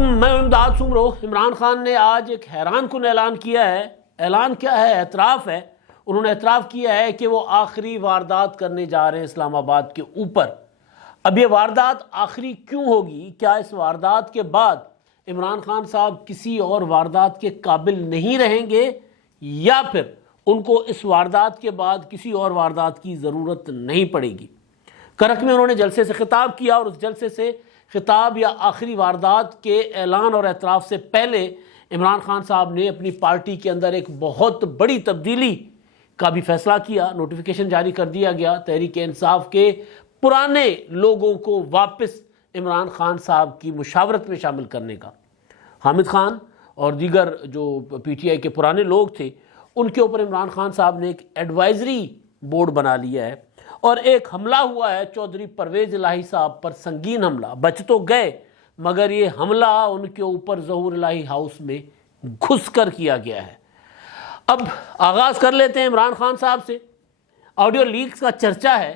میں امداد سمرو عمران خان نے آج ایک حیران کن اعلان کیا ہے. اعلان کیا ہے؟ اعتراف ہے. انہوں نے اعتراف کیا ہے کہ وہ آخری واردات کرنے جا رہے ہیں اسلام آباد کے اوپر. اب یہ واردات آخری کیوں ہوگی؟ کیا اس واردات کے بعد عمران خان صاحب کسی اور واردات کے قابل نہیں رہیں گے، یا پھر ان کو اس واردات کے بعد کسی اور واردات کی ضرورت نہیں پڑے گی؟ کرک میں انہوں نے جلسے سے خطاب کیا، اور اس جلسے سے خطاب یا آخری واردات کے اعلان اور اعتراف سے پہلے عمران خان صاحب نے اپنی پارٹی کے اندر ایک بہت بڑی تبدیلی کا بھی فیصلہ کیا. نوٹیفیکیشن جاری کر دیا گیا تحریک انصاف کے پرانے لوگوں کو واپس عمران خان صاحب کی مشاورت میں شامل کرنے کا. حامد خان اور دیگر جو پی ٹی آئی کے پرانے لوگ تھے ان کے اوپر عمران خان صاحب نے ایک ایڈوائزری بورڈ بنا لیا ہے، اور ایک حملہ ہوا ہے چودھری پرویز الہی صاحب پر، سنگین حملہ. بچ تو گئے مگر یہ حملہ ان کے اوپر ظہور الہی ہاؤس میں گھس کر کیا گیا ہے. اب آغاز کر لیتے ہیں عمران خان صاحب سے. آڈیو لیکس کا چرچا ہے،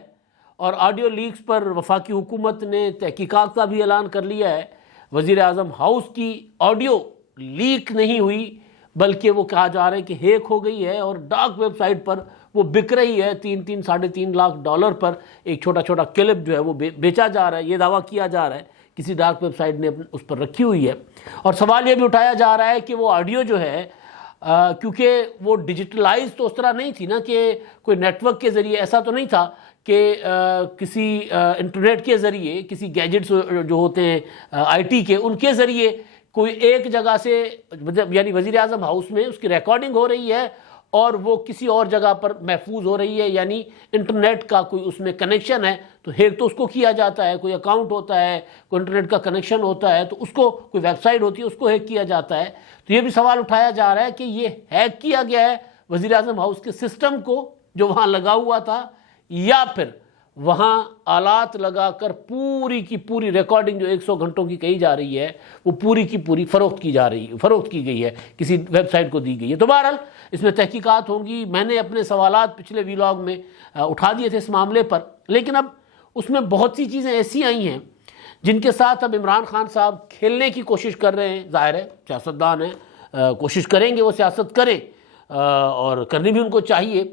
اور آڈیو لیکس پر وفاقی حکومت نے تحقیقات کا بھی اعلان کر لیا ہے. وزیر اعظم ہاؤس کی آڈیو لیک نہیں ہوئی، بلکہ وہ کہا جا رہا ہے کہ ہیک ہو گئی ہے، اور ڈارک ویب سائٹ پر وہ بک رہی ہے. 3.5 لاکھ ڈالر پر ایک چھوٹا چھوٹا کلپ جو ہے وہ بیچا جا رہا ہے. یہ دعویٰ کیا جا رہا ہے کسی ڈارک ویب سائٹ نے اس پر رکھی ہوئی ہے. اور سوال یہ بھی اٹھایا جا رہا ہے کہ وہ آڈیو جو ہے کیونکہ وہ ڈیجیٹلائز تو اس طرح نہیں تھی نا کہ کوئی نیٹ ورک کے ذریعے، ایسا تو نہیں تھا کہ کسی انٹرنیٹ کے ذریعے، کسی گیجٹس جو ہوتے ہیں آئی ٹی کے، ان کے ذریعے کوئی ایک جگہ سے، یعنی وزیر اعظم ہاؤس میں اس کی ریکارڈنگ ہو رہی ہے اور وہ کسی اور جگہ پر محفوظ ہو رہی ہے، یعنی انٹرنیٹ کا کوئی اس میں کنیکشن ہے تو ہیک تو اس کو کیا جاتا ہے. کوئی اکاؤنٹ ہوتا ہے، کوئی انٹرنیٹ کا کنیکشن ہوتا ہے تو اس کو، کوئی ویب سائٹ ہوتی ہے اس کو ہیک کیا جاتا ہے. تو یہ بھی سوال اٹھایا جا رہا ہے کہ یہ ہیک کیا گیا ہے وزیر اعظم ہاؤس کے سسٹم کو جو وہاں لگا ہوا تھا، یا پھر وہاں آلات لگا کر پوری کی پوری ریکارڈنگ جو 100 گھنٹوں کی کہی جا رہی ہے وہ پوری کی پوری فروخت کی گئی ہے، کسی ویب سائٹ کو دی گئی ہے. تو بہرحال اس میں تحقیقات ہوں گی. میں نے اپنے سوالات پچھلے ویلاگ میں اٹھا دیے تھے اس معاملے پر، لیکن اب اس میں بہت سی چیزیں ایسی آئی ہیں جن کے ساتھ اب عمران خان صاحب کھیلنے کی کوشش کر رہے ہیں. ظاہر ہے سیاستدان ہیں، کوشش کریں گے وہ سیاست کریں، اور کرنی بھی ان کو چاہیے،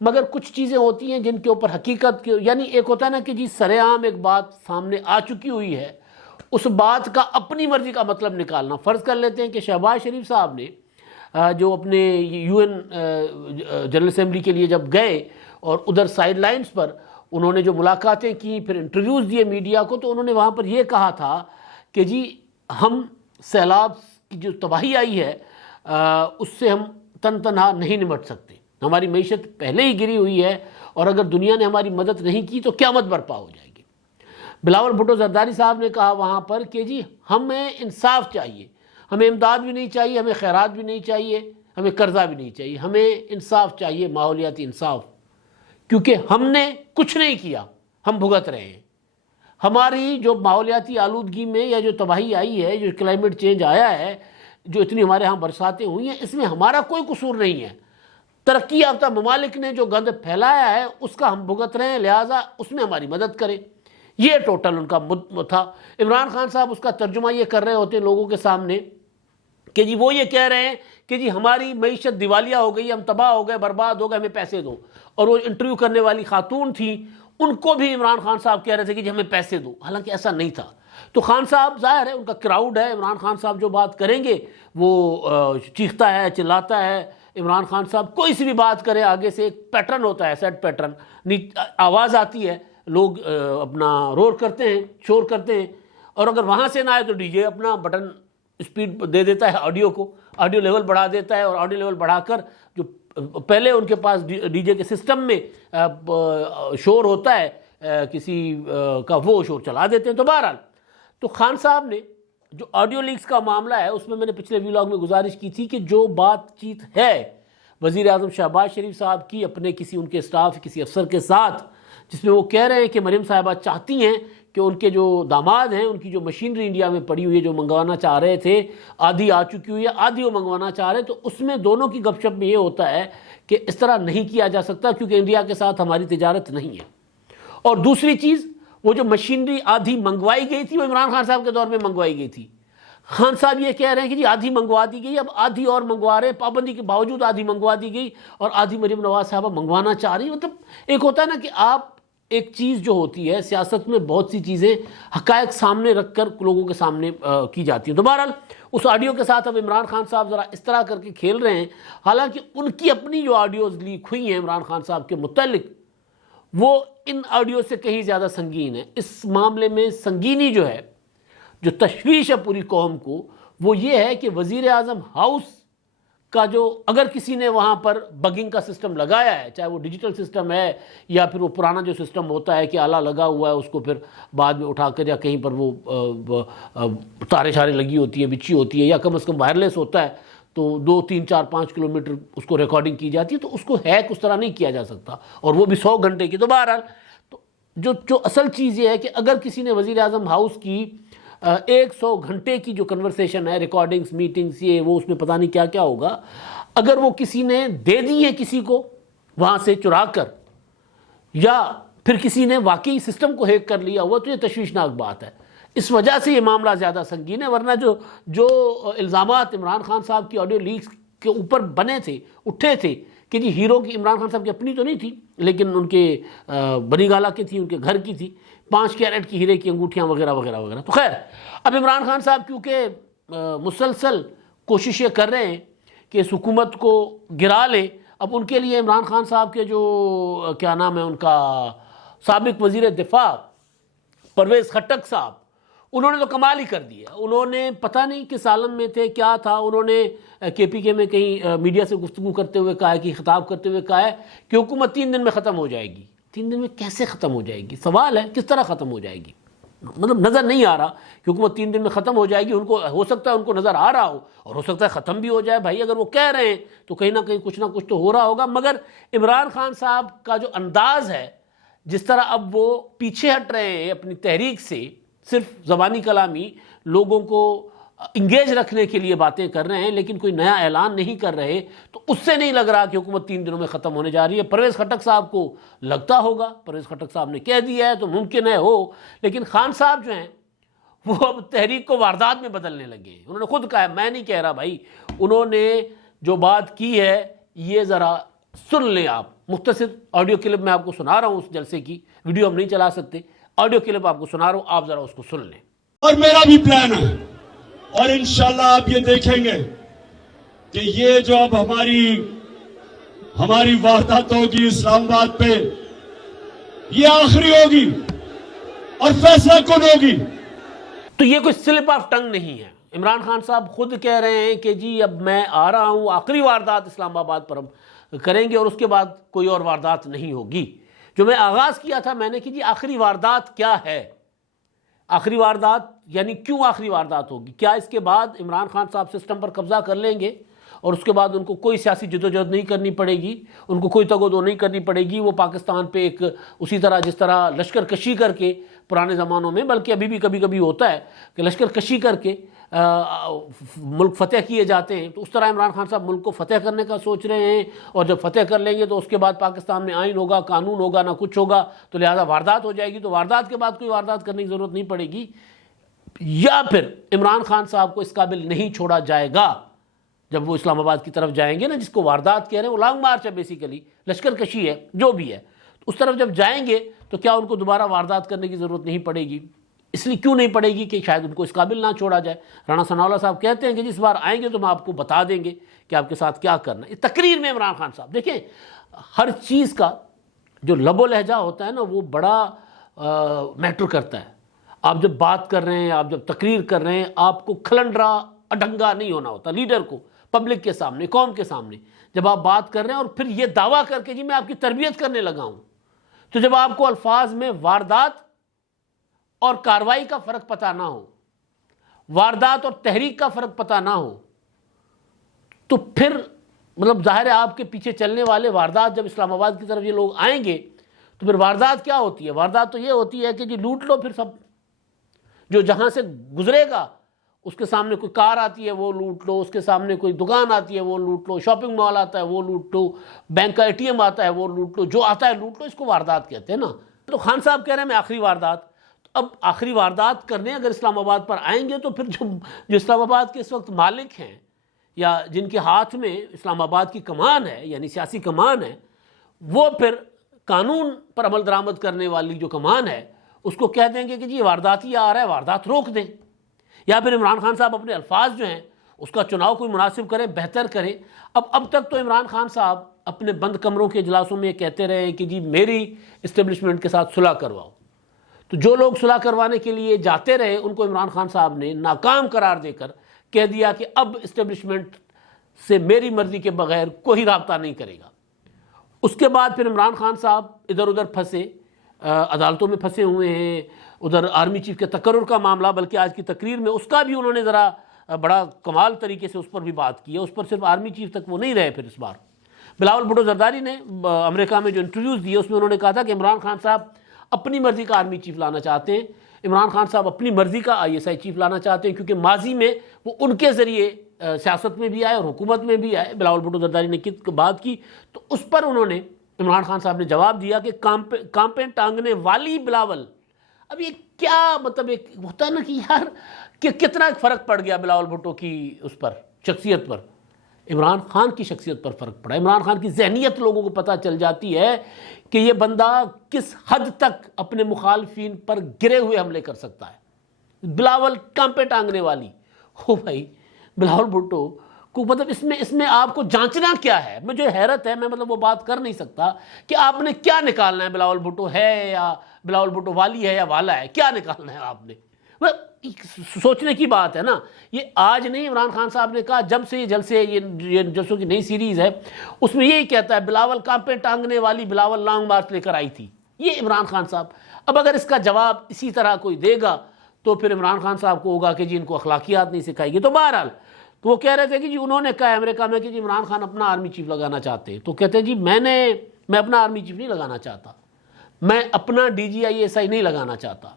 مگر کچھ چیزیں ہوتی ہیں جن کے اوپر حقیقت یعنی ایک ہوتا ہے نا کہ جی سر عام ایک بات سامنے آ چکی ہوئی ہے، اس بات کا اپنی مرضی کا مطلب نکالنا. فرض کر لیتے ہیں کہ شہباز شریف صاحب نے جو اپنے یو این جنرل اسمبلی کے لیے جب گئے اور ادھر سائیڈ لائنز پر انہوں نے جو ملاقاتیں کی، پھر انٹرویوز دیے میڈیا کو، تو انہوں نے وہاں پر یہ کہا تھا کہ جی ہم سیلاب کی جو تباہی آئی ہے اس سے ہم تنہا نہیں نمٹ سکتے. ہماری معیشت پہلے ہی گری ہوئی ہے، اور اگر دنیا نے ہماری مدد نہیں کی تو قیامت برپا ہو جائے گی. بلاول بھٹو زرداری صاحب نے کہا وہاں پر کہ جی ہمیں انصاف چاہیے، ہمیں امداد بھی نہیں چاہیے، ہمیں خیرات بھی نہیں چاہیے، ہمیں قرضہ بھی نہیں چاہیے، ہمیں انصاف چاہیے، ماحولیاتی انصاف، کیونکہ ہم نے کچھ نہیں کیا، ہم بھگت رہے ہیں. ہماری جو ماحولیاتی آلودگی میں یا جو تباہی آئی ہے، جو کلائمیٹ چینج آیا ہے، جو اتنی ہمارے ہاں برساتیں ہوئی ہیں، اس میں ہمارا کوئی قصور نہیں ہے. ترقی یافتہ ممالک نے جو گند پھیلایا ہے اس کا ہم بھگت رہے ہیں، لہٰذا اس میں ہماری مدد کریں. یہ ٹوٹل ان کا تھا. عمران خان صاحب اس کا ترجمہ یہ کر رہے ہوتے ہیں لوگوں کے سامنے کہ جی وہ یہ کہہ رہے ہیں کہ جی ہماری معیشت دیوالیہ ہو گئی، ہم تباہ ہو گئے، برباد ہو گئے، ہمیں پیسے دو. اور وہ انٹرویو کرنے والی خاتون تھیں، ان کو بھی عمران خان صاحب کہہ رہے تھے کہ جی ہمیں پیسے دو، حالانکہ ایسا نہیں تھا. تو خان صاحب ظاہر ہے ان کا کراؤڈ ہے، عمران خان صاحب جو بات کریں گے وہ چیختا ہے، چلاتا ہے. عمران خان صاحب کوئی سی بھی بات کرے، آگے سے ایک پیٹرن ہوتا ہے، سیٹ پیٹرن، آواز آتی ہے، لوگ اپنا رور کرتے ہیں، شور کرتے ہیں، اور اگر وہاں سے نہ آئے تو ڈی جے اپنا بٹن اسپیڈ دے دیتا ہے، آڈیو کو آڈیو لیول بڑھا دیتا ہے، اور آڈیو لیول بڑھا کر جو پہلے ان کے پاس ڈی جے کے سسٹم میں شور ہوتا ہے کسی کا، وہ شور چلا دیتے ہیں. تو بہرحال تو خان صاحب نے جو آڈیو لیکس کا معاملہ ہے اس میں میں نے پچھلے ویلاگ میں گزارش کی تھی کہ جو بات چیت ہے وزیر اعظم شہباز شریف صاحب کی اپنے کسی ان کے اسٹاف، کسی افسر کے ساتھ، جس میں وہ کہہ رہے ہیں کہ مریم صاحبہ چاہتی ہیں کہ ان کے جو داماد ہیں، ان کی جو مشینری انڈیا میں پڑی ہوئی ہے، جو منگوانا چاہ رہے تھے، آدھی آ چکی ہوئی ہے، آدھی وہ منگوانا چاہ رہے. تو اس میں دونوں کی گپ شپ میں یہ ہوتا ہے کہ اس طرح نہیں کیا جا سکتا کیونکہ انڈیا کے ساتھ ہماری تجارت نہیں ہے. اور دوسری چیز، وہ جو مشینری آدھی منگوائی گئی تھی وہ عمران خان صاحب کے دور میں منگوائی گئی تھی. خان صاحب یہ کہہ رہے ہیں کہ جی آدھی منگوا دی گئی، اب آدھی اور منگوا رہے ہیں، پابندی کے باوجود آدھی منگوا دی گئی اور آدھی مریم نواز صاحبہ منگوانا چاہ رہی ہیں۔ مطلب ایک ہوتا ہے نا کہ آپ ایک چیز جو ہوتی ہے سیاست میں، بہت سی چیزیں حقائق سامنے رکھ کر لوگوں کے سامنے کی جاتی ہیں۔ تو بہرحال اس آڈیو کے ساتھ اب عمران خان صاحب ذرا اس طرح کر کے کھیل رہے ہیں، حالانکہ ان کی اپنی جو آڈیوز لیک ہوئی ہیں عمران خان صاحب کے متعلق، وہ ان آڈیو سے کہیں زیادہ سنگین ہے۔ اس معاملے میں سنگینی جو ہے، جو تشویش ہے پوری قوم کو، وہ یہ ہے کہ وزیر اعظم ہاؤس کا جو اگر کسی نے وہاں پر بگنگ کا سسٹم لگایا ہے، چاہے وہ ڈیجیٹل سسٹم ہے یا پھر وہ پرانا جو سسٹم ہوتا ہے کہ آلہ لگا ہوا ہے اس کو پھر بعد میں اٹھا کر یا کہیں پر وہ تارے شارے لگی ہوتی ہیں، بچھی ہوتی ہے، یا کم از کم وائرلیس ہوتا ہے تو 2 3 4 5 کلومیٹر اس کو ریکارڈنگ کی جاتی ہے، تو اس کو ہیک اس طرح نہیں کیا جا سکتا، اور وہ بھی 100 گھنٹے کی۔ تو بہرحال جو اصل چیز یہ ہے کہ اگر کسی نے وزیر اعظم ہاؤس کی 100 گھنٹے کی جو کنورسیشن ہے، ریکارڈنگز، میٹنگز، یہ وہ، اس میں پتہ نہیں کیا کیا ہوگا، اگر وہ کسی نے دے دی ہے کسی کو وہاں سے چرا کر، یا پھر کسی نے واقعی سسٹم کو ہیک کر لیا ہوا، تو یہ تشویشناک بات ہے۔ اس وجہ سے یہ معاملہ زیادہ سنگین ہے، ورنہ جو الزامات عمران خان صاحب کی آڈیو لیکس کے اوپر بنے تھے، اٹھے تھے کہ جی ہیرو کی، عمران خان صاحب کی اپنی تو نہیں تھی لیکن ان کے بنی گالہ کی تھی، ان کے گھر کی تھی، 5 کیرٹ کی ہیرے کی انگوٹھیاں وغیرہ وغیرہ وغیرہ۔ تو خیر، اب عمران خان صاحب کیونکہ مسلسل کوششیں کر رہے ہیں کہ اس حکومت کو گرا لیں، اب ان کے لیے عمران خان صاحب کے جو کیا نام ہے ان کا، سابق وزیر دفاع پرویز خٹک صاحب، انہوں نے تو کمال ہی کر دیا۔ انہوں نے پتہ نہیں کس عالم میں تھے، کیا تھا، انہوں نے کے پی کے میں کہیں میڈیا سے گفتگو کرتے ہوئے کہا ہے، کہ خطاب کرتے ہوئے کہا ہے کہ حکومت 3 دن میں ختم ہو جائے گی۔ 3 دن میں کیسے ختم ہو جائے گی؟ سوال ہے کس طرح ختم ہو جائے گی؟ مطلب نظر نہیں آ رہا کہ حکومت 3 دن میں ختم ہو جائے گی۔ ان کو ہو سکتا ہے ان کو نظر آ رہا ہو، اور ہو سکتا ہے ختم بھی ہو جائے۔ بھائی اگر وہ کہہ رہے ہیں تو کہیں نہ کہیں کچھ نہ کچھ تو ہو رہا ہوگا، مگر عمران خان صاحب کا جو انداز ہے، جس طرح اب وہ پیچھے ہٹ رہے ہیں اپنی تحریک سے، صرف زبانی کلامی لوگوں کو انگیج رکھنے کے لیے باتیں کر رہے ہیں لیکن کوئی نیا اعلان نہیں کر رہے، تو اس سے نہیں لگ رہا کہ حکومت 3 دنوں میں ختم ہونے جا رہی ہے۔ پرویز خٹک صاحب کو لگتا ہوگا، پرویز خٹک صاحب نے کہہ دیا ہے تو ممکن ہے ہو، لیکن خان صاحب جو ہیں وہ اب تحریک کو واردات میں بدلنے لگے ہیں۔ انہوں نے خود کہا ہے، میں نہیں کہہ رہا بھائی، انہوں نے جو بات کی ہے یہ ذرا سن لیں آپ۔ مختصر آڈیو کلپ میں آپ کو سنا رہا ہوں اس جلسے کی، ویڈیو ہم نہیں چلا سکتے، آڈیو کلپ آپ کو سنا رہا ہوں، آپ ذرا اس کو سن لیں۔ اور میرا بھی پلان ہے، اور انشاءاللہ آپ یہ دیکھیں گے کہ یہ جو اب ہماری واردات ہوگی اسلام آباد پہ، یہ آخری ہوگی اور فیصلہ کن ہوگی۔ تو یہ کوئی سلپ آف ٹنگ نہیں ہے۔ عمران خان صاحب خود کہہ رہے ہیں کہ جی اب میں آ رہا ہوں، آخری واردات اسلام آباد پر ہم کریں گے اور اس کے بعد کوئی اور واردات نہیں ہوگی۔ جو میں آغاز کیا تھا میں نے کہ جی آخری واردات کیا ہے؟ آخری واردات یعنی کیوں آخری واردات ہوگی؟ کیا اس کے بعد عمران خان صاحب سسٹم پر قبضہ کر لیں گے اور اس کے بعد ان کو کوئی سیاسی جدوجہد نہیں کرنی پڑے گی، ان کو کوئی تگ و دو نہیں کرنی پڑے گی، وہ پاکستان پہ ایک اسی طرح جس طرح لشکر کشی کر کے پرانے زمانوں میں، بلکہ ابھی بھی کبھی کبھی ہوتا ہے کہ لشکر کشی کر کے ملک فتح کیے جاتے ہیں، تو اس طرح عمران خان صاحب ملک کو فتح کرنے کا سوچ رہے ہیں، اور جب فتح کر لیں گے تو اس کے بعد پاکستان میں آئین ہوگا، قانون ہوگا، نہ کچھ ہوگا، تو لہذا واردات ہو جائے گی، تو واردات کے بعد کوئی واردات کرنے کی ضرورت نہیں پڑے گی۔ یا پھر عمران خان صاحب کو اس قابل نہیں چھوڑا جائے گا جب وہ اسلام آباد کی طرف جائیں گے نا، جس کو واردات کہہ رہے ہیں، وہ لانگ مارچ ہے بیسیکلی، لشکر کشی ہے، جو بھی ہے، اس طرف جب جائیں گے تو کیا ان کو دوبارہ واردات کرنے کی ضرورت نہیں پڑے گی؟ اس لیے کیوں نہیں پڑے گی کہ شاید ان کو اس قابل نہ چھوڑا جائے۔ رانا ثناءاللہ صاحب کہتے ہیں کہ جس بار آئیں گے تو ہم آپ کو بتا دیں گے کہ آپ کے ساتھ کیا کرنا ہے۔ تقریر میں عمران خان صاحب دیکھیں، ہر چیز کا جو لب و لہجہ ہوتا ہے نا، وہ بڑا میٹر کرتا ہے۔ آپ جب بات کر رہے ہیں، آپ جب تقریر کر رہے ہیں، آپ کو کھلنڈرا اڈنگا نہیں ہونا ہوتا۔ لیڈر کو پبلک کے سامنے، قوم کے سامنے جب آپ بات کر رہے ہیں اور پھر یہ دعویٰ کر کے جی میں آپ کی تربیت کرنے لگا ہوں، تو جب آپ کو الفاظ میں واردات اور کارروائی کا فرق پتہ نہ ہو، واردات اور تحریک کا فرق پتہ نہ ہو، تو پھر مطلب ظاہر ہے آپ کے پیچھے چلنے والے واردات جب اسلام آباد کی طرف یہ لوگ آئیں گے تو پھر واردات کیا ہوتی ہے؟ واردات تو یہ ہوتی ہے کہ جی لوٹ لو، پھر سب جو جہاں سے گزرے گا اس کے سامنے کوئی کار آتی ہے وہ لوٹ لو، اس کے سامنے کوئی دکان آتی ہے وہ لوٹ لو، شاپنگ مال آتا ہے وہ لوٹ لو، بینک کا ATM آتا ہے وہ لوٹ لو، جو آتا ہے لوٹ لو، اس کو واردات کہتے ہیں نا۔ تو خان صاحب کہہ رہے ہیں میں آخری واردات، تو اب آخری واردات کرنے اگر اسلام آباد پر آئیں گے تو پھر جو اسلام آباد کے اس وقت مالک ہیں یا جن کے ہاتھ میں اسلام آباد کی کمان ہے یعنی سیاسی کمان ہے، وہ پھر قانون پر عمل درآمد کرنے والی جو کمان ہے اس کو کہہ دیں گے کہ جی یہ وارداتی آ رہا ہے، واردات روک دیں، یا پھر عمران خان صاحب اپنے الفاظ جو ہیں اس کا چناؤ کوئی مناسب کریں، بہتر کریں۔ اب تک تو عمران خان صاحب اپنے بند کمروں کے اجلاسوں میں یہ کہتے رہے کہ جی میری اسٹیبلشمنٹ کے ساتھ صلح کرواؤ، تو جو لوگ صلح کروانے کے لیے جاتے رہے ان کو عمران خان صاحب نے ناکام قرار دے کر کہہ دیا کہ اب اسٹیبلشمنٹ سے میری مرضی کے بغیر کوئی رابطہ نہیں کرے گا۔ اس کے بعد پھر عمران خان صاحب ادھر ادھر پھنسے، عدالتوں میں پھنسے ہوئے ہیں، ادھر آرمی چیف کے تقرر کا معاملہ، بلکہ آج کی تقریر میں اس کا بھی انہوں نے ذرا بڑا کمال طریقے سے اس پر بھی بات کی ہے، اس پر صرف آرمی چیف تک وہ نہیں رہے پھر اس بار۔ بلاول بھٹو زرداری نے امریکہ میں جو انٹرویوز دیے اس میں انہوں نے کہا تھا کہ عمران خان صاحب اپنی مرضی کا آرمی چیف لانا چاہتے ہیں، عمران خان صاحب اپنی مرضی کا ISI چیف لانا چاہتے ہیں، کیونکہ ماضی میں وہ ان کے ذریعے سیاست میں بھی آئے اور حکومت میں بھی آئے۔ بلاول بھٹو زرداری نے بات کی تو اس پر انہوں نے عمران خان صاحب نے جواب دیا کہ کانپیں ٹانگنے والی بلاول، اب یہ کیا مطلب ایک ہوتا ہے نا کہ یار کہ کتنا فرق پڑ گیا بلاول بھٹو کی اس پر شخصیت پر، عمران خان کی شخصیت پر فرق پڑا، عمران خان کی ذہنیت لوگوں کو پتہ چل جاتی ہے کہ یہ بندہ کس حد تک اپنے مخالفین پر گرے ہوئے حملے کر سکتا ہے۔ بلاول کانپے ٹانگنے والی ہو بھائی، بلاول بھٹو کو مطلب اس میں آپ کو جانچنا کیا ہے؟ مجھے حیرت ہے، میں مطلب وہ بات کر نہیں سکتا کہ آپ نے کیا نکالنا ہے، بلاول بھٹو ہے یا بلاول بھٹو والی ہے یا والا ہے، کیا نکالنا ہے آپ نے؟ سوچنے کی بات ہے نا، یہ آج نہیں عمران خان صاحب نے کہا، جب سے یہ جلسے یہ جلسوں کی نئی سیریز ہے اس میں یہی کہتا ہے بلاول کانپیں ٹانگنے والی بلاول لانگ مارچ لے کر آئی تھی، یہ عمران خان صاحب۔ اب اگر اس کا جواب اسی طرح کوئی دے گا تو پھر عمران خان صاحب کو ہوگا کہ جی ان کو اخلاقیات نہیں سکھائی گی۔ تو بہرحال تو وہ کہہ رہے تھے کہ جی انہوں نے کہا امریکہ میں کہ جی عمران خان اپنا آرمی چیف لگانا چاہتے ہیں، تو کہتے ہیں جی میں اپنا آرمی چیف نہیں لگانا چاہتا، میں اپنا DGI/SI نہیں لگانا چاہتا،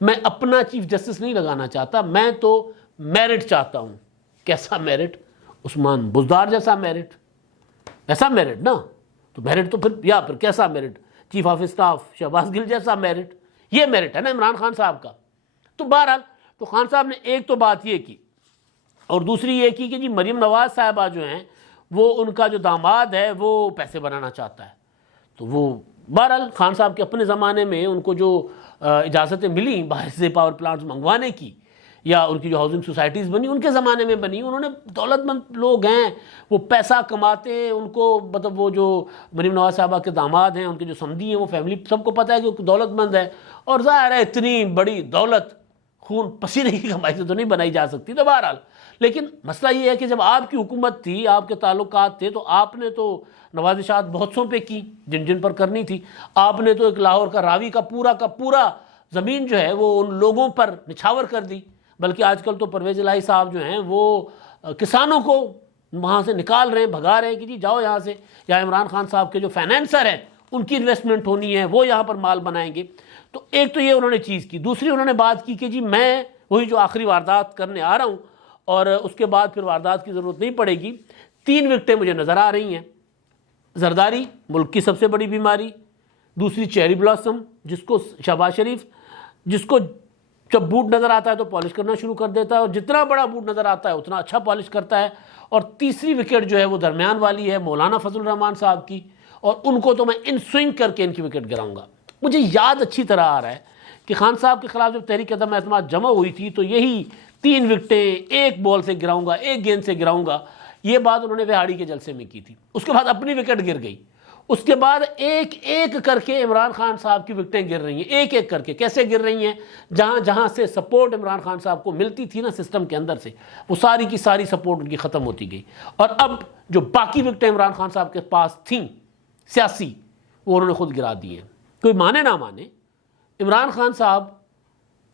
میں اپنا چیف جسٹس نہیں لگانا چاہتا، میں تو میرٹ چاہتا ہوں۔ کیسا میرٹ؟ عثمان بزدار جیسا میرٹ، ایسا میرٹ نا، تو میرٹ تو پھر کیسا merit? Chief of staff Shahbaz Gill جیسا میرٹ، یہ میرٹ ہے نا عمران خان صاحب کا۔ تو بہرحال تو خان صاحب نے ایک تو بات یہ کی، اور دوسری یہ کی کہ جی مریم نواز صاحبہ جو ہیں وہ ان کا جو داماد ہے وہ پیسے بنانا چاہتا ہے، تو وہ بہرحال خان صاحب کے اپنے زمانے میں ان کو جو اجازتیں ملیں باہر سے پاور پلانٹس منگوانے کی یا ان کی جو ہاؤسنگ سوسائٹیز بنی ان کے زمانے میں بنی، انہوں نے دولت مند لوگ ہیں، وہ پیسہ کماتے ہیں، ان کو مطلب وہ جو مریم نواز صاحبہ کے داماد ہیں ان کے جو سمدھی ہیں وہ فیملی سب کو پتہ ہے کہ وہ دولت مند ہے، اور ظاہر ہے اتنی بڑی دولت خون پسینے کی کمائی سے تو نہیں بنائی جا سکتی۔ تو بہرحال لیکن مسئلہ یہ ہے کہ جب آپ کی حکومت تھی، آپ کے تعلقات تھے، تو آپ نے تو نوازشات بہت سوں پہ کی جن پر کرنی تھی، آپ نے تو ایک لاہور کا راوی کا پورا زمین جو ہے وہ ان لوگوں پر نچھاور کر دی، بلکہ آج کل تو پرویز الہی صاحب جو ہیں وہ کسانوں کو وہاں سے نکال رہے ہیں، بھگا رہے ہیں کہ جی جاؤ یہاں سے، یا عمران خان صاحب کے جو فائنینسر ہیں ان کی انویسٹمنٹ ہونی ہے، وہ یہاں پر مال بنائیں گے۔ تو ایک تو یہ انہوں نے چیز کی، دوسری انہوں نے بات کی کہ جی میں وہی جو آخری واردات کرنے آ رہا ہوں اور اس کے بعد پھر واردات کی ضرورت نہیں پڑے گی۔ 3 وکٹیں مجھے نظر آ رہی ہیں، زرداری ملک کی سب سے بڑی بیماری، دوسری چیری بلاسم جس کو شہباز شریف جس کو جب بوٹ نظر آتا ہے تو پالش کرنا شروع کر دیتا ہے، اور جتنا بڑا بوٹ نظر آتا ہے اتنا اچھا پالش کرتا ہے، اور تیسری وکٹ جو ہے وہ درمیان والی ہے مولانا فضل الرحمان صاحب کی، اور ان کو تو میں ان سوئنگ کر کے ان کی وکٹ گراؤں گا۔ مجھے یاد اچھی طرح آ رہا ہے کہ خان صاحب کے خلاف جب تحریک عدم اعتماد جمع ہوئی تھی تو یہی 3 وکٹیں ایک بال سے گراؤں گا، ایک گیند سے گراؤں گا، یہ بات انہوں نے وہاڑی کے جلسے میں کی تھی۔ اس کے بعد اپنی وکٹ گر گئی، اس کے بعد ایک ایک کر کے عمران خان صاحب کی وکٹیں گر رہی ہیں، ایک ایک کر کے۔ کیسے گر رہی ہیں؟ جہاں سے سپورٹ عمران خان صاحب کو ملتی تھی نا سسٹم کے اندر سے، وہ ساری کی ساری سپورٹ ان کی ختم ہوتی گئی، اور اب جو باقی وکٹیں عمران خان صاحب کے پاس تھیں سیاسی، وہ انہوں نے خود گرا دی ہیں۔ کوئی مانے نہ مانے، عمران خان صاحب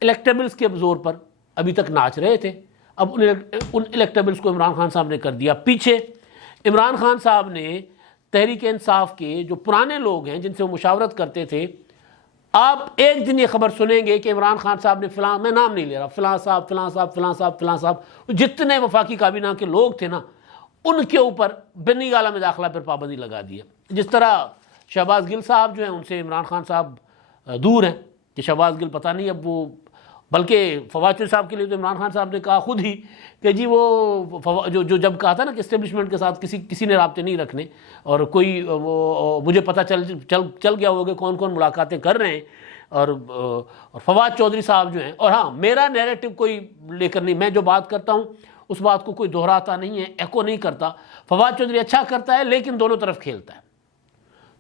الیکٹیبلز کے زور پر ابھی تک ناچ رہے تھے، اب ان الیکٹیبلز کو عمران خان صاحب نے کر دیا پیچھے۔ عمران خان صاحب نے تحریک انصاف کے جو پرانے لوگ ہیں جن سے وہ مشاورت کرتے تھے، آپ ایک دن یہ خبر سنیں گے کہ عمران خان صاحب نے فلاں، میں نام نہیں لے رہا، فلاں صاحب فلاں صاحب فلاں صاحب فلاں صاحب، جتنے وفاقی کابینہ کے لوگ تھے نا ان کے اوپر بنی گالہ میں داخلہ پر پابندی لگا دی ہے۔ جس طرح شہباز گل صاحب جو ہیں ان سے عمران خان صاحب دور ہیں کہ شہباز گل پتہ نہیں اب وہ، بلکہ فواد چودھری صاحب کے لیے تو عمران خان صاحب نے کہا خود ہی کہ جی وہ جو جب کہا تھا نا کہ اسٹیبلشمنٹ کے ساتھ کسی نے رابطے نہیں رکھنے، اور کوئی مجھے پتہ چل گیا ہوگا کون کون ملاقاتیں کر رہے ہیں، اور فواد چودھری صاحب جو ہیں، اور ہاں میرا نیریٹو کوئی لے کر نہیں، میں جو بات کرتا ہوں اس بات کو کوئی دہراتا نہیں ہے، ایکو نہیں کرتا، فواد چودھری اچھا کرتا ہے لیکن دونوں طرف کھیلتا ہے۔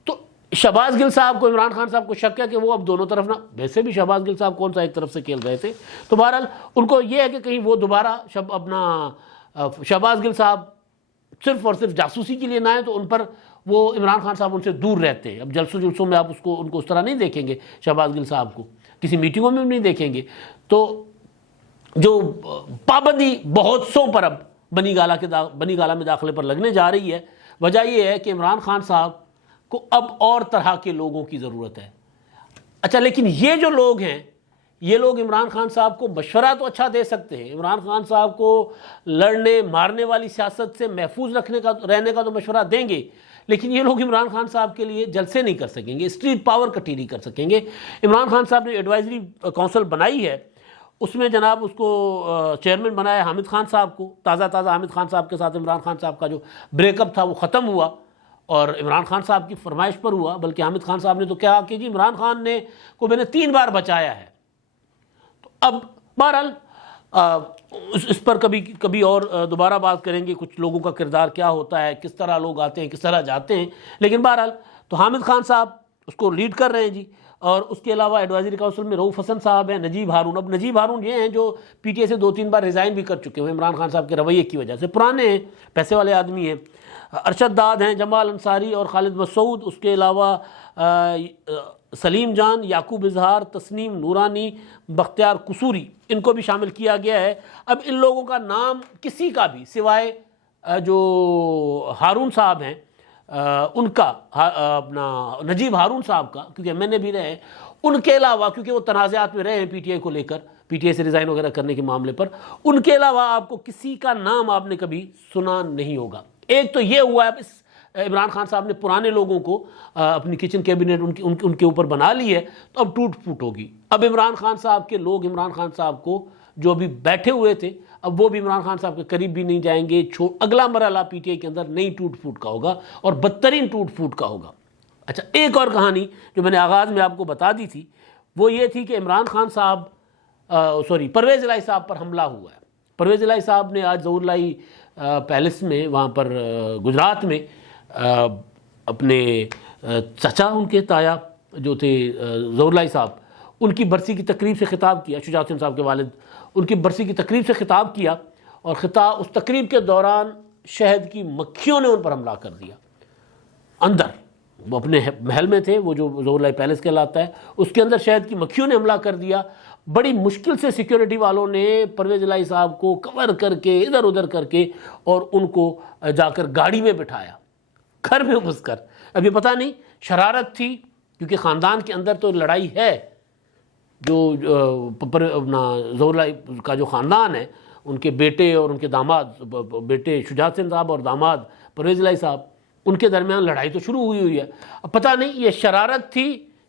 تو شہباز گل صاحب کو عمران خان صاحب کو شک ہے کہ وہ اب دونوں طرف نہ، ویسے بھی شہباز گل صاحب کون سا ایک طرف سے کھیل رہے تھے، تو بہرحال ان کو یہ ہے کہ کہیں وہ دوبارہ شہباز گل صاحب صرف اور صرف جاسوسی کے لیے نہ آئے، تو ان پر وہ عمران خان صاحب ان سے دور رہتے ہیں۔ اب جلسوں میں آپ ان کو اس طرح نہیں دیکھیں گے، شہباز گل صاحب کو کسی میٹنگوں میں بھی نہیں دیکھیں گے۔ تو جو پابندی بہت سوں پر اب بنی گالہ میں داخلے پر لگنے جا رہی ہے، وجہ یہ ہے کہ عمران خان صاحب کو اب اور طرح کے لوگوں کی ضرورت ہے۔ اچھا، لیکن یہ جو لوگ ہیں، یہ لوگ عمران خان صاحب کو مشورہ تو اچھا دے سکتے ہیں، عمران خان صاحب کو لڑنے مارنے والی سیاست سے محفوظ رہنے کا تو مشورہ دیں گے، لیکن یہ لوگ عمران خان صاحب کے لیے جلسے نہیں کر سکیں گے، اسٹریٹ پاور کٹھی نہیں کر سکیں گے۔ عمران خان صاحب نے ایڈوائزری کونسل بنائی ہے، اس میں جناب اس کو چیئرمین بنایا حامد خان صاحب کو۔ تازہ حامد خان صاحب کے ساتھ عمران خان صاحب کا جو بریک اپ تھا وہ ختم ہوا، اور عمران خان صاحب کی فرمائش پر ہوا، بلکہ حامد خان صاحب نے تو کہا کہ جی عمران خان کو میں نے 3 بار بچایا ہے۔ تو اب بہرحال اس پر کبھی اور دوبارہ بات کریں گے، کچھ لوگوں کا کردار کیا ہوتا ہے، کس طرح لوگ آتے ہیں، کس طرح جاتے ہیں، لیکن بہرحال تو حامد خان صاحب اس کو لیڈ کر رہے ہیں جی۔ اور اس کے علاوہ ایڈوائزری کونسل میں رؤوف حسن صاحب ہیں، نجیب ہارون۔ اب نجیب ہارون یہ ہیں جو پی ٹی آئی سے 2-3 بار ریزائن بھی کر چکے ہوئے عمران خان صاحب کے رویے کی وجہ سے، پرانے ہیں، پیسے والے آدمی ہیں۔ ارشد داد ہیں، جمال انصاری اور خالد مسعود، اس کے علاوہ سلیم جان، یعقوب اظہار، تسنیم نورانی، بختیار قصوری، ان کو بھی شامل کیا گیا ہے۔ اب ان لوگوں کا نام کسی کا بھی سوائے جو ہارون صاحب ہیں ان کا، اپنا نجیب ہارون صاحب کا، کیونکہ ایم این اے بھی رہے ہیں، ان کے علاوہ کیونکہ وہ تنازعات میں رہے ہیں پی ٹی آئی کو لے کر، پی ٹی آئی سے ریزائن وغیرہ کرنے کے معاملے پر، ان کے علاوہ آپ کو کسی کا نام آپ نے کبھی سنا نہیں ہوگا۔ ایک تو یہ ہوا ہے عمران خان صاحب نے پرانے لوگوں کو اپنی کچن کیبنٹ ان کے اوپر بنا لی ہے، تو اب ٹوٹ پھوٹ ہوگی۔ اب عمران خان صاحب کے لوگ عمران خان صاحب کو جو ابھی بیٹھے ہوئے تھے، اب وہ بھی عمران خان صاحب کے قریب بھی نہیں جائیں گے۔ اگلا مرحلہ پی ٹی آئی کے اندر نئی ٹوٹ پھوٹ کا ہوگا، اور بدترین ٹوٹ پھوٹ کا ہوگا۔ اچھا، ایک اور کہانی جو میں نے آغاز میں آپ کو بتا دی تھی، وہ یہ تھی کہ عمران خان صاحب پرویز الہی صاحب پر حملہ ہوا ہے۔ پرویز الہی صاحب نے آج ظہور الہی پیلس میں، وہاں پر گجرات میں، اپنے چچا ان کے تایا جو تھے ظہور الہی صاحب، ان کی برسی کی تقریب سے خطاب کیا، شجاعت حسین صاحب کے والد، ان کی برسی کی تقریب سے خطاب کیا، اور اس تقریب کے دوران شہد کی مکھیوں نے ان پر حملہ کر دیا۔ اندر وہ اپنے محل میں تھے، وہ جو ظہور الہی پیلس کہلاتا ہے، اس کے اندر شہد کی مکھیوں نے حملہ کر دیا۔ بڑی مشکل سے سیکیورٹی والوں نے پرویز الہی صاحب کو کور کر کے، ادھر ادھر کر کے، اور ان کو جا کر گاڑی میں بٹھایا، گھر میں گھس کر۔ اب یہ پتہ نہیں شرارت تھی، کیونکہ خاندان کے اندر تو لڑائی ہے، جو ظہور الہی کا جو خاندان ہے، ان کے بیٹے اور ان کے داماد، بیٹے شجاعت حسین صاحب اور داماد پرویز الہی صاحب، ان کے درمیان لڑائی تو شروع ہوئی ہے۔ اب پتہ نہیں یہ شرارت تھی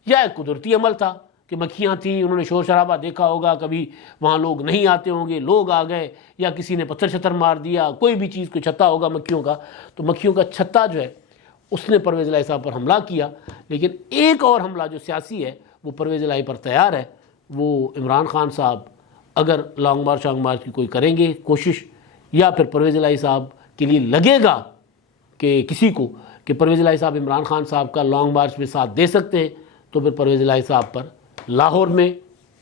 یا ایک قدرتی عمل تھا کہ مکھیاں تھیں، انہوں نے شور شرابہ دیکھا ہوگا، کبھی وہاں لوگ نہیں آتے ہوں گے، لوگ آ گئے، یا کسی نے پتھر شتر مار دیا، کوئی بھی چیز کو چھتا ہوگا مکھیوں کا، تو مکھیوں کا چھتا جو ہے اس نے پرویز الہی صاحب پر حملہ کیا۔ لیکن ایک اور حملہ جو سیاسی ہے وہ پرویز الہی پر تیار ہے، وہ عمران خان صاحب اگر لانگ مارچ کی کوئی کریں گے کوشش، یا پھر پرویز الہی صاحب کے لیے لگے گا کہ کسی کو کہ پرویز الہی صاحب عمران خان صاحب کا لانگ مارچ میں ساتھ دے سکتے ہیں، تو پھر پرویز الہی صاحب پر لاہور میں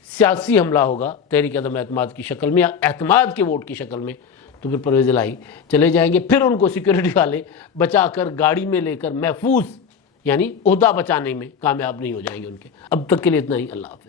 سیاسی حملہ ہوگا تحریک عدم اعتماد کی شکل میں، یا اعتماد کے ووٹ کی شکل میں، تو پھر پرویز الہی چلے جائیں گے۔ پھر ان کو سیکیورٹی والے بچا کر گاڑی میں لے کر محفوظ، یعنی عہدہ بچانے میں کامیاب نہیں ہو جائیں گے ان کے۔ اب تک کے لیے اتنا ہی، اللہ حافظ۔